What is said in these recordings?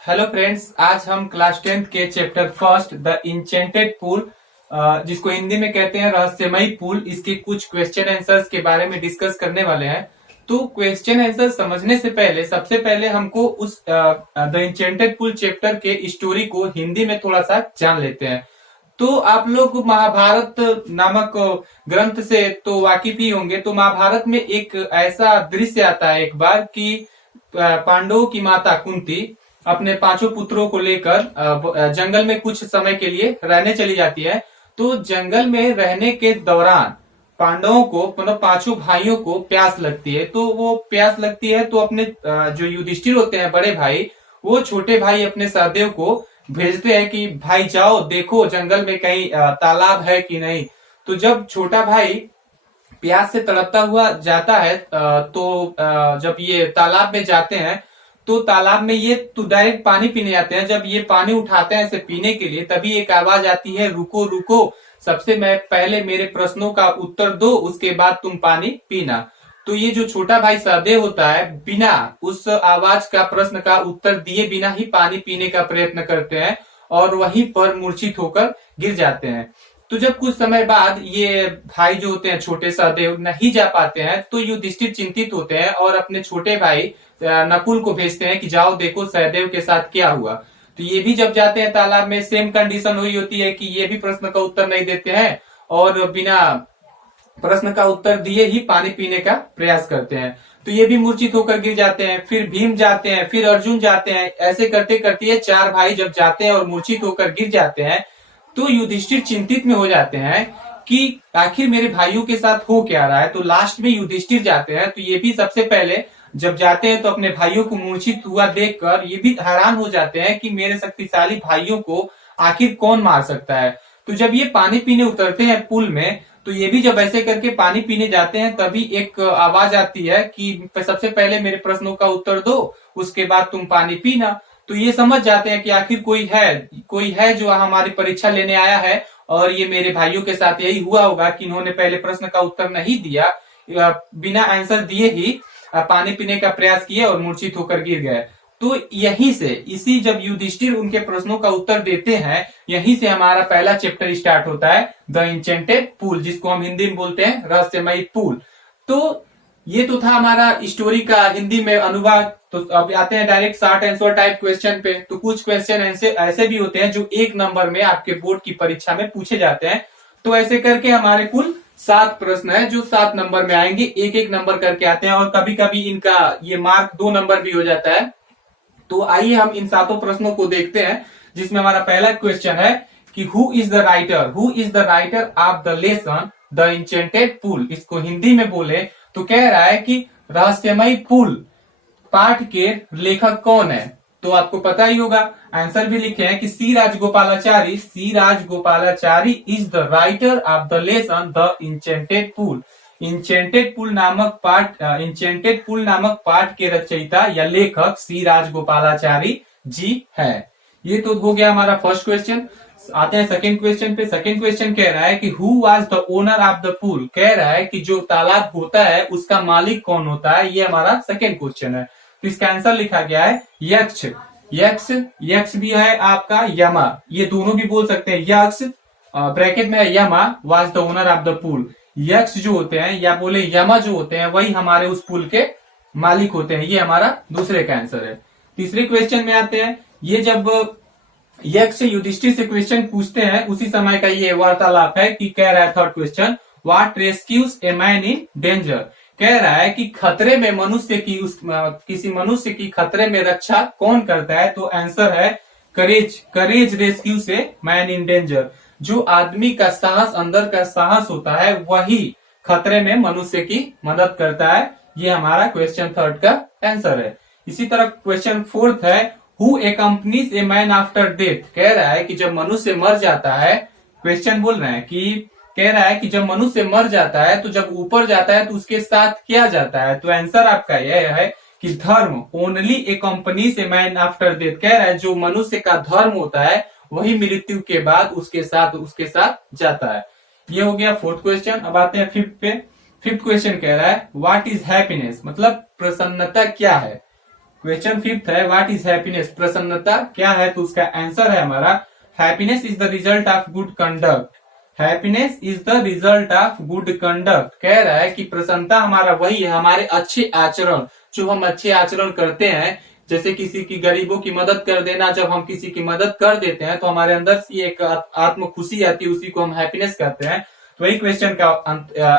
Hello friends, आज हम class 10th के chapter first the enchanted pool, जिसको हिंदी में कहते हैं रहस्यमयी पूल, इसके कुछ क्वेश्चन आंसर्स के बारे में डिस्कस करने वाले हैं। तो क्वेश्चन आंसर समझने से पहले सबसे पहले हमको उस द इंचेंटेड पूल चैप्टर के स्टोरी को हिंदी में थोड़ा सा जान लेते हैं। तो आप लोग महाभारत नामक ग्रंथ से तो वाकिफ ही होंगे। तो महाभारत में एक ऐसा दृश्य आता है एक बार कि पांडवों की माता कुंती अपने पांचों पुत्रों को लेकर जंगल में कुछ समय के लिए रहने चली जाती है। तो जंगल में रहने के दौरान पांडवों को मतलब पांचों भाइयों को प्यास लगती है। तो वो प्यास लगती है तो अपने जो युधिष्ठिर होते हैं बड़े भाई, वो छोटे भाई अपने सहदेव को भेजते हैं कि भाई जाओ देखो जंगल में कहीं तालाब है कि नहीं। तो जब छोटा भाई प्यास से तड़पता हुआ जाता है तो जब ये तालाब में जाते हैं तो तालाब में ये तो डायरेक्ट पानी पीने जाते हैं। जब ये पानी उठाते हैं इसे पीने के लिए, तभी एक आवाज आती है, रुको रुको, सबसे मैं पहले मेरे प्रश्नों का उत्तर दो, उसके बाद तुम पानी पीना। तो ये जो छोटा भाई सहदेव होता है बिना उस आवाज का प्रश्न का उत्तर दिए बिना ही पानी पीने का प्रयत्न करते हैं और वहीं पर मूर्छित होकर गिर जाते हैं। तो जब कुछ समय बाद ये भाई जो होते हैं छोटे सहदेव नहीं जा पाते हैं तो युधिष्ठिर चिंतित होते हैं और अपने छोटे भाई नकुल को भेजते हैं कि जाओ देखो सहदेव के साथ क्या हुआ। तो ये भी जब जाते हैं तालाब में सेम कंडीशन हुई होती है कि ये भी प्रश्न का उत्तर नहीं देते हैं और बिना प्रश्न का उत्तर दिए ही पानी पीने का प्रयास करते हैं। तो ये भी मूर्छित होकर गिर जाते हैं। फिर भीम जाते हैं, फिर अर्जुन जाते हैं। ऐसे करते करते ये चार भाई जब जाते हैं और मूर्छित होकर गिर जाते हैं तो युधिष्ठिर चिंतित में हो जाते हैं कि आखिर मेरे भाइयों के साथ हो क्या रहा है। तो लास्ट में युधिष्ठिर जाते हैं। तो ये भी सबसे पहले जब जाते हैं तो अपने भाइयों को मूर्छित हुआ देखकर ये भी हैरान हो जाते हैं कि मेरे शक्तिशाली भाइयों को आखिर कौन मार सकता है। तो जब ये पानी पीने उतरते हैं पुल में, तो ये भी जब ऐसे करके पानी पीने जाते हैं तभी एक आवाज आती है कि सबसे पहले मेरे प्रश्नों का उत्तर दो, उसके बाद तुम पानी पीना। तो ये समझ जाते हैं कि आखिर कोई है जो हमारी परीक्षा लेने आया है और ये मेरे भाइयों के साथ यही हुआ होगा कि इन्होंने पहले प्रश्न का उत्तर नहीं दिया, बिना आंसर दिए ही पानी पीने का प्रयास किए और मूर्छित होकर गिर गए। तो यहीं से इसी जब युधिष्ठिर उनके प्रश्नों का उत्तर देते हैं, यहीं से हमारा पहला चैप्टर स्टार्ट होता है द इंचेंटेड पूल, जिसको हम हिंदी में बोलते हैं रहस्यमयी पूल। तो ये तो था हमारा स्टोरी का हिंदी में अनुवाद। तो अब आते हैं direct short answer type question पे। तो कुछ क्वेश्चन ऐसे भी होते हैं जो एक नंबर में आपके बोर्ड की परीक्षा में पूछे जाते हैं। तो ऐसे करके हमारे कुल 7 प्रश्न है जो 7 नंबर में आएंगे, एक एक नंबर करके आते हैं और कभी कभी इनका ये मार्क 2 नंबर भी हो जाता है। तो आइए हम इन 7 प्रश्नों को देखते हैं, जिसमें हमारा पहला क्वेश्चन है कि who is the writer of the lesson the enchanted pool. इसको हिंदी में बोले तो कह रहा है कि रहस्यमयी पुल पाठ के लेखक कौन है। तो आपको पता ही होगा, आंसर भी लिखे हैं कि C Rajagopalachari is the writer of the lesson the enchanted pool. Enchanted pool नामक पाठ के रचयिता या लेखक सी राजगोपालाचारी जी है। ये तो हो गया हमारा फर्स्ट क्वेश्चन। आते हैं सेकंड क्वेश्चन पे। सेकंड क्वेश्चन कह रहा है कि who was the owner of the pool. कह रहा है कि जो तालाब होता है उसका मालिक कौन होता है। ये हमारा सेकंड क्वेश्चन है। तो इसका आंसर लिखा गया है यक्ष। यक्ष भी है आपका यमा, ये दोनों भी बोल सकते हैं। यक्ष ब्रैकेट में यमा was the owner of the pool. यक्ष जो होते हैं या बोले यमा जो होते हैं वही हमारे उस पुल के मालिक होते हैं। ये हमारा दूसरे का आंसर है। तीसरे क्वेश्चन में आते हैं। ये जब यक्ष युधिष्ठिर से क्वेश्चन पूछते हैं उसी समय का ये वार्तालाप है कि कह रहा है third question, what rescues a man in danger. कह रहा है कि खतरे में किसी मनुष्य की खतरे में रक्षा कौन करता है। तो आंसर है करेज रेस्क्यू से मैन इन डेंजर। जो आदमी का साहस, अंदर का साहस होता है, वही खतरे में मनुष्य की मदद करता है। ये हमारा क्वेश्चन थर्ड का आंसर है। इसी तरह क्वेश्चन फोर्थ है who accompanies a man after death. कह रहा है कि जब मनुष्य मर जाता है, क्वेश्चन बोल रहे हैं कि कह रहा है कि जब मनुष्य मर जाता है तो जब ऊपर जाता है तो उसके साथ क्या जाता है। तो आंसर आपका यह है कि धर्म। Only accompanies a man after death. कह रहा है जो मनुष्य का धर्म होता है वही मृत्यु के बाद उसके साथ जाता है। ये हो गया फोर्थ क्वेश्चन। अब आते हैं फिफ्थ पे। फिफ्थ क्वेश्चन कह रहा है व्हाट इज हैप्पीनेस, मतलब प्रसन्नता क्या है। क्वेश्चन फिफ्थ है व्हाट इज हैप्पीनेस, प्रसन्नता क्या है? तो उसका आंसर है हमारा happiness is the result of good conduct. Happiness is the result of good conduct. कह रहा है कि प्रसन्नता हमारा वही है, हमारे अच्छे आचरण, जो हम अच्छे आचरण करते हैं, जैसे किसी की गरीबों की मदद कर देना। जब हम किसी की मदद कर देते हैं तो हमारे अंदर से एक आत्म खुशी आती है, उसी को हम हैप्पीनेस कहते हैं। तो वही क्वेश्चन का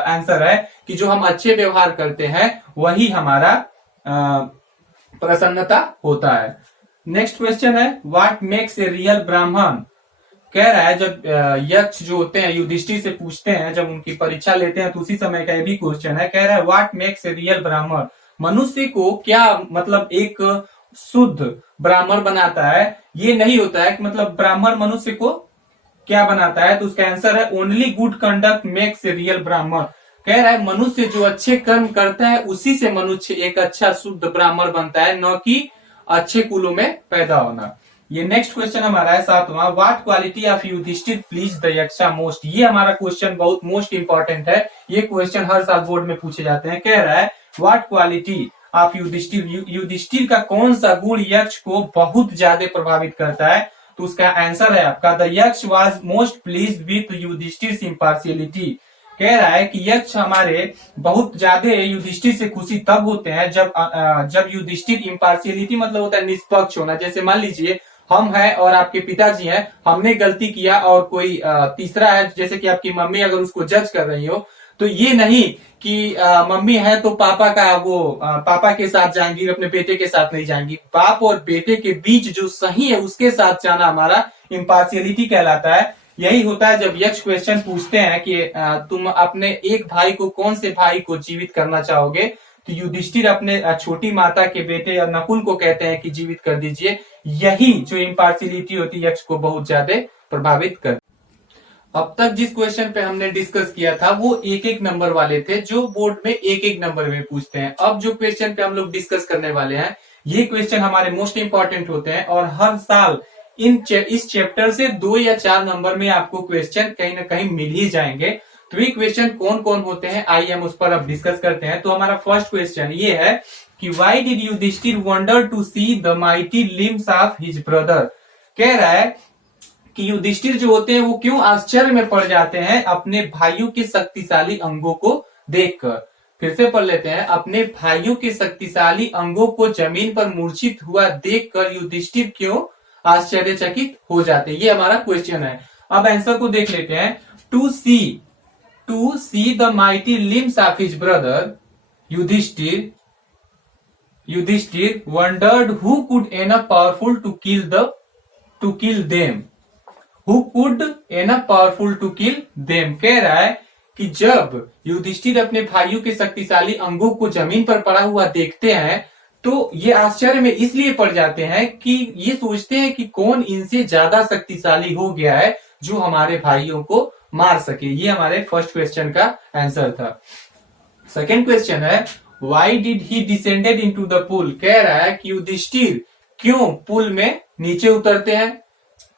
आंसर है कि जो हम अच्छे व्यवहार करते हैं वही हमारा प्रसन्नता होता है। नेक्स्ट क्वेश्चन है व्हाट मेक्स ए रियल ब्राह्मण। कह रहा है जब यक्ष जो होते हैं युधिष्ठिर से पूछते हैं, जब उनकी परीक्षा लेते हैं, तो उसी समय का ये भी क्वेश्चन है। कह रहा है व्हाट मेक्स ए रियल ब्राह्मण, मनुष्य को क्या मतलब एक शुद्ध ब्राह्मण बनाता है? ये नहीं होता है कि मतलब ब्राह्मण मनुष्य को क्या बनाता है, तो उसका आंसर है only good conduct makes a real ब्राह्मण। कह रहा है मनुष्य जो अच्छे कर्म करता है उसी से मनुष्य एक अच्छा शुद्ध ब्राह्मण बनता है, न कि अच्छे कुलों में पैदा होना। ये नेक्स्ट क्वेश्चन हमारा है सातवां what quality of Yudhishthira please the Yaksha most. ये हमारा क्वेश्चन बहुत मोस्ट इंपॉर्टेंट है, ये क्वेश्चन हर साल बोर्ड में पूछे जाते हैं। कह रहा है what quality of Yudhishthira, Yudhishthira का कौन सा गुण यक्ष को बहुत ज्यादा प्रभावित करता है? तो उसका आंसर है आपका the Yaksha was most please with Yudhishthira impartiality. कह रहा है कि यक्ष हमारे बहुत ज्यादा युधिष्ठिर से खुशी तब होते हैं जब युधिष्ठिर इम्पार्शियलिटी मतलब होता है निष्पक्ष होना। जैसे मान लीजिए हम हैं और आपके पिताजी हैं, हमने गलती किया और कोई तीसरा है, जैसे कि आपकी मम्मी अगर उसको जज कर रही हो, तो ये नहीं कि मम्मी है तो पापा का वो पापा के साथ जाएंगी, अपने बेटे के साथ नहीं जाएंगी। बाप और बेटे के बीच जो सही है उसके साथ जाना हमारा इम्पार्शियलिटी कहलाता है। यही होता है जब यक्ष क्वेश्चन पूछते हैं कि तुम अपने एक भाई को, कौन से भाई को जीवित करना चाहोगे? तो युधिष्ठिर अपने छोटी माता के बेटे या नकुल को कहते हैं कि जीवित कर दीजिए। यही जो इम्पार्शियलिटी होती है यक्ष को बहुत ज्यादा प्रभावित कर। अब तक जिस क्वेश्चन पे हमने डिस्कस किया था वो एक एक नंबर वाले थे, जो बोर्ड में एक एक नंबर में पूछते हैं। अब जो क्वेश्चन पे हम लोग डिस्कस करने वाले हैं ये क्वेश्चन हमारे मोस्ट इंपॉर्टेंट होते हैं और हर साल इस चैप्टर से 2 या 4 नंबर में आपको क्वेश्चन कहीं ना कहीं मिल ही जाएंगे। तो ये क्वेश्चन कौन कौन होते हैं आइए हम उस पर अब डिस्कस करते हैं। तो हमारा फर्स्ट क्वेश्चन ये है कि why did Yudhishthira wonder to see the mighty limbs of his brother. कह रहा है कि युधिष्ठिर जो होते हैं वो क्यों आश्चर्य में पड़ जाते हैं अपने भाइयों के शक्तिशाली अंगों को देखकर। फिर से पढ़ लेते हैं, अपने भाइयों के शक्तिशाली अंगों को जमीन पर मूर्छित हुआ देखकर युधिष्ठिर क्यों आश्चर्यचकित हो जाते हैं, ये हमारा क्वेश्चन है। अब आंसर को देख लेते हैं। To see the mighty limbs of his brother, Yudhishthira wondered who could enough powerful to kill them, who could enough powerful to kill them. कह रहा है कि जब युधिष्ठिर अपने भाइयों के शक्तिशाली अंगों को जमीन पर पड़ा हुआ देखते हैं तो ये आश्चर्य में इसलिए पड़ जाते हैं कि ये सोचते हैं कि कौन इनसे ज्यादा शक्तिशाली हो गया है जो हमारे भाइयों को मार सके। ये हमारे फर्स्ट क्वेश्चन का आंसर था। सेकेंड क्वेश्चन है why did he descended into the pool. कह रहा है कि युधिष्ठिर क्यों पुल में नीचे उतरते हैं।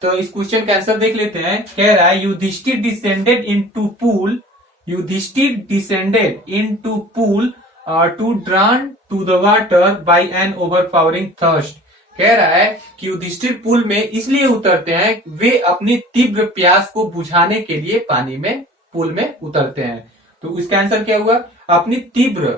तो इस क्वेश्चन का आंसर देख लेते हैं। कह रहा है Yudhishthira descended into pool, Yudhishthira descended into pool to drown to the water by an overpowering thirst. कह रहा है कि युधिष्ठिर पुल में इसलिए उतरते हैं, वे अपनी तीव्र प्यास को बुझाने के लिए पानी में पुल में उतरते हैं। तो इसका आंसर क्या हुआ? अपनी तीव्र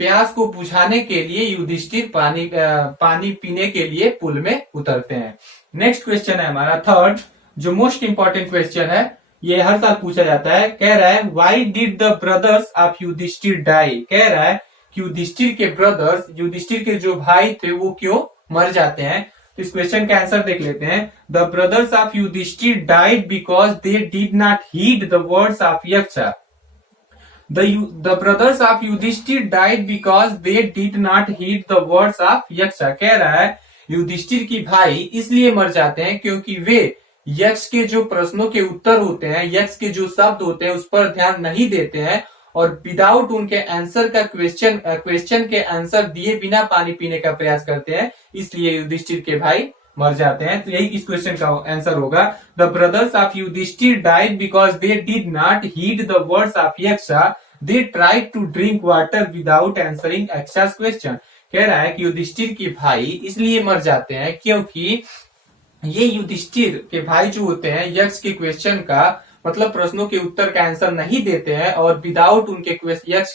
प्यास को बुझाने के लिए युधिष्ठिर पानी पीने के लिए पुल में उतरते हैं। नेक्स्ट क्वेश्चन है हमारा थर्ड, जो मोस्ट इंपॉर्टेंट क्वेश्चन है, ये हर साल पूछा जाता है। कह रहा है why did the brothers of Yudhishthira die. कह रहा है कि युधिष्ठिर के ब्रदर्स, युधिष्ठिर के जो भाई थे वो क्यों मर जाते हैं। तो इस क्वेश्चन का आंसर देख लेते हैं। The brothers of Yudhishthira died because they did not heed the words of Yaksha. The brothers of Yudhishthir died because they did not heed the words of Yaksha। कह रहा है युधिष्ठिर की भाई इसलिए मर जाते हैं क्योंकि वे यक्ष के जो प्रश्नों के उत्तर होते हैं, यक्ष के जो शब्द होते हैं उस पर ध्यान नहीं देते हैं और विदाउट उनके आंसर का क्वेश्चन के आंसर दिए बिना पानी पीने का प्रयास करते हैं, इसलिए युधिष्ठिर के भाई मर जाते हैं। तो यही इस क्वेश्चन का आंसर होगा। The brothers of Yudhishthira died because they did not heed the words of Yaksha, they tried to drink water without answering यक्षा's क्वेश्चन। कह रहा है कि युधिष्ठिर के भाई इसलिए मर जाते हैं क्योंकि ये युधिष्ठिर के भाई जो होते हैं यक्ष के क्वेश्चन का मतलब प्रश्नों के उत्तर का आंसर नहीं देते हैं और विदाउट उनके यक्ष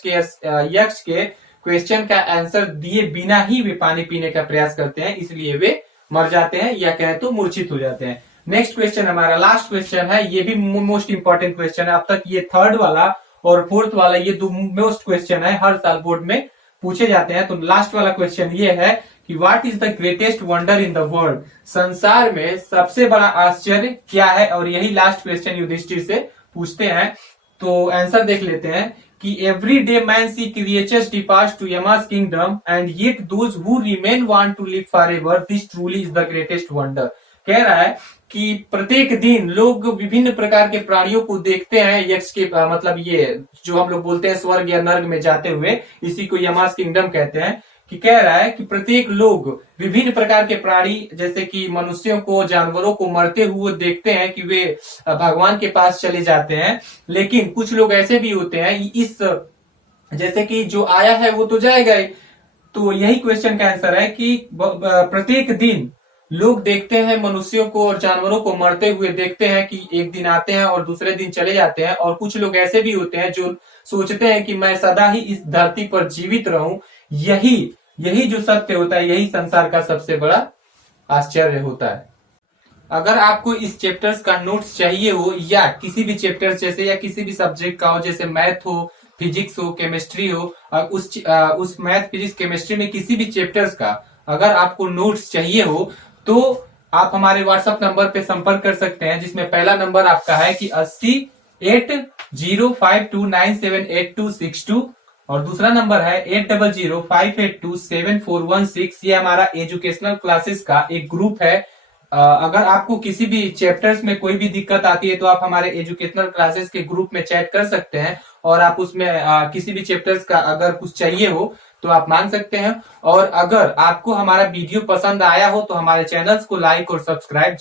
के क्वेश्चन का आंसर दिए बिना ही वे पानी पीने का प्रयास करते हैं, इसलिए वे मर जाते हैं या कहें तो मूर्छित हो जाते हैं। नेक्स्ट क्वेश्चन हमारा लास्ट क्वेश्चन है, ये भी मोस्ट इंपॉर्टेंट क्वेश्चन है। अब तक ये थर्ड वाला और फोर्थ वाला ये दो मोस्ट क्वेश्चन है, हर साल बोर्ड में पूछे जाते हैं। तो लास्ट वाला क्वेश्चन ये है कि what is the greatest wonder in the world, संसार में सबसे बड़ा आश्चर्य क्या है। और यही लास्ट क्वेश्चन युधिष्ठिर से पूछते हैं। तो आंसर देख लेते हैं कि every day man see creatures depart to Yama's kingdom and yet those who remain want to live forever, this truly is the greatest wonder. कह रहा है कि प्रत्येक दिन लोग विभिन्न प्रकार के प्राणियों को देखते हैं, यक्ष के मतलब ये जो हम लोग बोलते हैं स्वर्ग या नर्क में जाते हुए, इसी को यमास किंगडम कहते हैं। कि कह रहा है कि प्रत्येक लोग विभिन्न प्रकार के प्राणी जैसे कि मनुष्यों को, जानवरों को मरते हुए देखते हैं कि वे भगवान के पास चले जाते हैं। लेकिन कुछ लोग ऐसे भी होते हैं इस जैसे कि जो आया है वो तो जाएगा ही। तो यही क्वेश्चन का आंसर है कि प्रत्येक दिन लोग देखते हैं मनुष्यों को और जानवरों को मरते हुए देखते हैं कि एक दिन आते हैं और दूसरे दिन चले जाते हैं। और कुछ लोग ऐसे भी होते हैं जो सोचते हैं कि मैं सदा ही इस धरती पर जीवित रहूं। यही जो सत्य होता है, यही संसार का सबसे बड़ा आश्चर्य होता है। अगर आपको इस चैप्टर्स का नोट्स चाहिए हो या किसी भी चैप्टर जैसे या किसी भी सब्जेक्ट का हो, जैसे मैथ हो, फिजिक्स हो, केमिस्ट्री हो, उस मैथ फिजिक्स केमिस्ट्री में किसी भी चैप्टर्स का अगर आपको नोट्स चाहिए हो तो आप हमारे व्हाट्सएप नंबर पे संपर्क कर सकते हैं, जिसमें पहला नंबर आपका है कि 808052978262 और दूसरा नंबर है 8005827416। ये हमारा एजुकेशनल क्लासेस का एक ग्रुप है। अगर आपको किसी भी चैप्टर्स में कोई भी दिक्कत आती है तो आप हमारे एजुकेशनल क्लासेस के ग्रुप में चैट कर सकते हैं और आप उसमें किसी भी चैप्टर्स का अगर कुछ चाहिए हो तो आप मांग सकते हैं। और अगर आपको हमारा वीडियो पसंद आया हो तो हमारे चैनल्स को लाइक और सब्सक्राइब